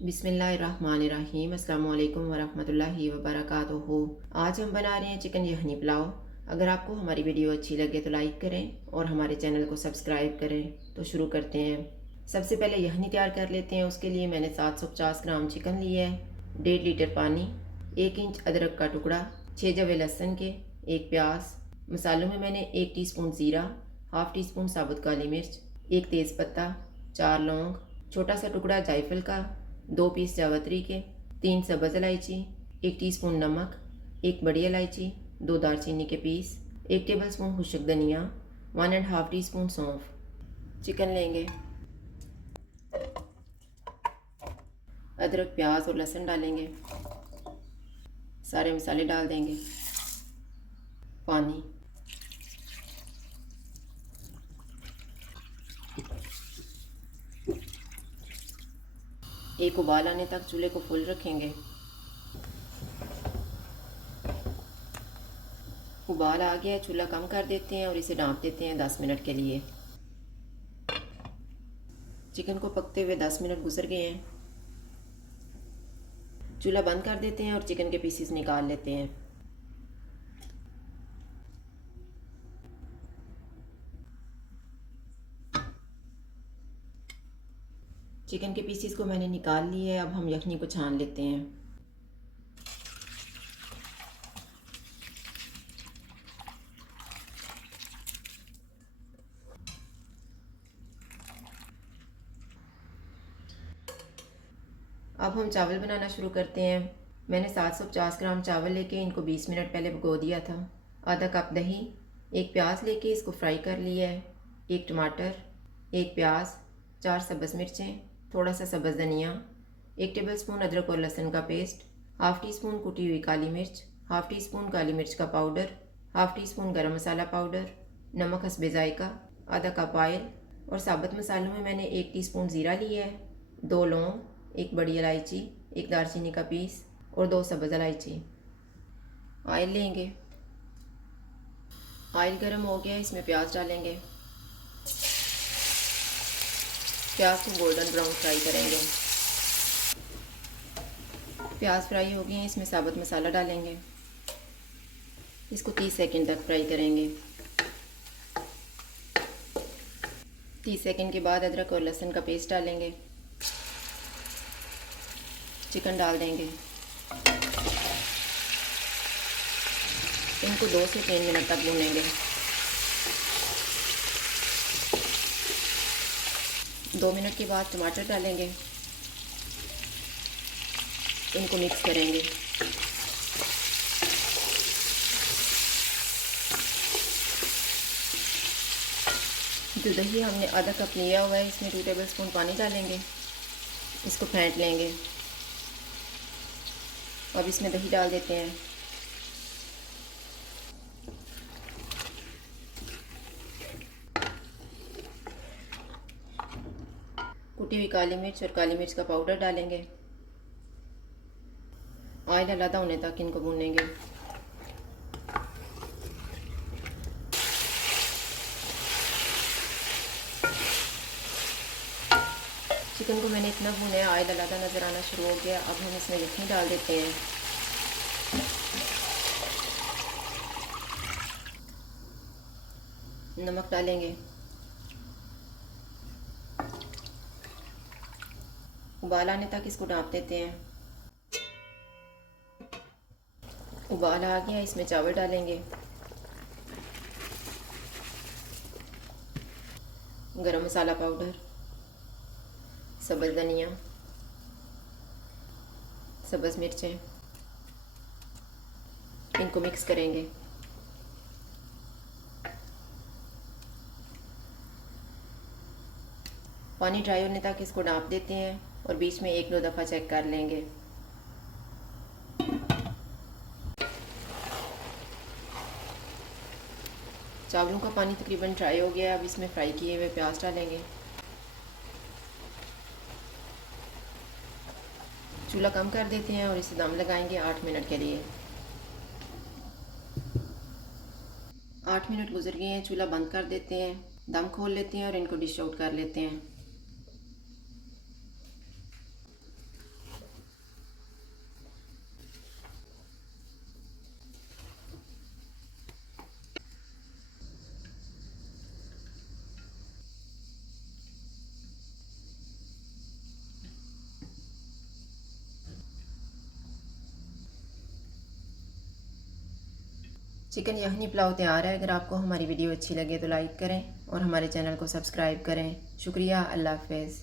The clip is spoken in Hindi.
बिस्मिल्लाहिर्रहमानिर्रहीम अस्सलाम वालेकुम वरहमतुल्लाहि वबरकातुहू। आज हम बना रहे हैं चिकन यखनी पुलाव। अगर आपको हमारी वीडियो अच्छी लगे तो लाइक करें और हमारे चैनल को सब्सक्राइब करें। तो शुरू करते हैं। सबसे पहले यखनी तैयार कर लेते हैं। उसके लिए मैंने 750 ग्राम चिकन लिया है, 1.5 लीटर पानी, 1 इंच अदरक का टुकड़ा, 6 जवे लहसुन के, 1 प्याज। मसालों में मैंने 1 टीस्पून ज़ीरा, हाफ़ टी स्पून साबुत काली मिर्च, 1 तेज़पत्ता, 4 लौंग, छोटा सा टुकड़ा जायफल का, 2 पीस जावित्री के, 3 सब्ज़ इलायची, 1 टीस्पून नमक, 1 बड़ी इलायची, 2 दालचीनी के पीस, 1 टेबल स्पून खुशक धनिया, 1 एंड हाफ़ टी स्पून सौंफ। चिकन लेंगे, अदरक प्याज और लहसुन डालेंगे, सारे मसाले डाल देंगे, पानी, एक उबाल आने तक चूल्हे को फुल रखेंगे। उबाल आ गया है, चूल्हा कम कर देते हैं और इसे ढाँप देते हैं 10 मिनट के लिए। चिकन को पकते हुए 10 मिनट गुजर गए हैं। चूल्हा बंद कर देते हैं और चिकन के पीसेस निकाल लेते हैं। चिकन के पीसेस को मैंने निकाल लिए है। अब हम यखनी को छान लेते हैं। अब हम चावल बनाना शुरू करते हैं। मैंने 750 ग्राम चावल लेके इनको 20 मिनट पहले भिगो दिया था। आधा कप दही, 1 प्याज लेके इसको फ्राई कर लिया है, 1 टमाटर, 1 प्याज, 4 सब्ज़ मिर्चें, थोड़ा सा सब्ज़ धनिया, 1 टेबल स्पून अदरक और लहसुन का पेस्ट, हाफ़ टी स्पून कुटी हुई काली मिर्च, हाफ़ टी स्पून काली मिर्च का पाउडर, हाफ़ टी स्पून गरम मसाला पाउडर, नमक हस्बे जायका, आधा कप ऑयल। और साबुत मसालों में मैंने 1 टीस्पून ज़ीरा लिया है, 2 लौंग, 1 बड़ी इलायची, 1 दालचीनी का पीस और 2 सब्ज़ इलायची। ऑयल लेंगे, ऑयल गर्म हो गया, इसमें प्याज डालेंगे। प्याज को गोल्डन ब्राउन फ्राई करेंगे। प्याज फ्राई हो गए हैं, इसमें साबुत मसाला डालेंगे। इसको 30 सेकंड तक फ्राई करेंगे। 30 सेकंड के बाद अदरक और लहसुन का पेस्ट डालेंगे। चिकन डाल देंगे। इनको 2 से 3 मिनट तक भूनेंगे। 2 मिनट के बाद टमाटर डालेंगे। इनको मिक्स करेंगे। जो दही हमने आधा कप लिया हुआ है, इसमें 2 टेबल स्पून पानी डालेंगे। इसको फेंट लेंगे। अब इसमें दही डाल देते हैं। कुटी हुई काली मिर्च और काली मिर्च का पाउडर डालेंगे। ऑयल अलग होने तक इनको भूनेंगे। चिकन को मैंने इतना भुना है, ऑयल अलग नज़र आना शुरू हो गया। अब हम इसमें यखनी डाल देते हैं। नमक डालेंगे। उबाल आने तक इसको ढाँप देते हैं। उबाल आ गया, इसमें चावल डालेंगे। गरम मसाला पाउडर, सब्ज़ धनिया, सब्ज़ मिर्चें, इनको मिक्स करेंगे। पानी ड्राई होने तक इसको ढाँप देते हैं और बीच में 1-2 दफ़ा चेक कर लेंगे। चावलों का पानी तकरीबन ड्राई हो गया। अब इसमें फ्राई किए हुए प्याज डालेंगे। चूल्हा कम कर देते हैं और इसे दम लगाएंगे 8 मिनट के लिए। 8 मिनट गुजर गए हैं, चूल्हा बंद कर देते हैं, दम खोल लेते हैं और इनको डिश आउट कर लेते हैं। चिकन यखनी पुलाव तैयार है। अगर आपको हमारी वीडियो अच्छी लगे तो लाइक करें और हमारे चैनल को सब्सक्राइब करें। शुक्रिया। अल्लाह हाफ़िज़।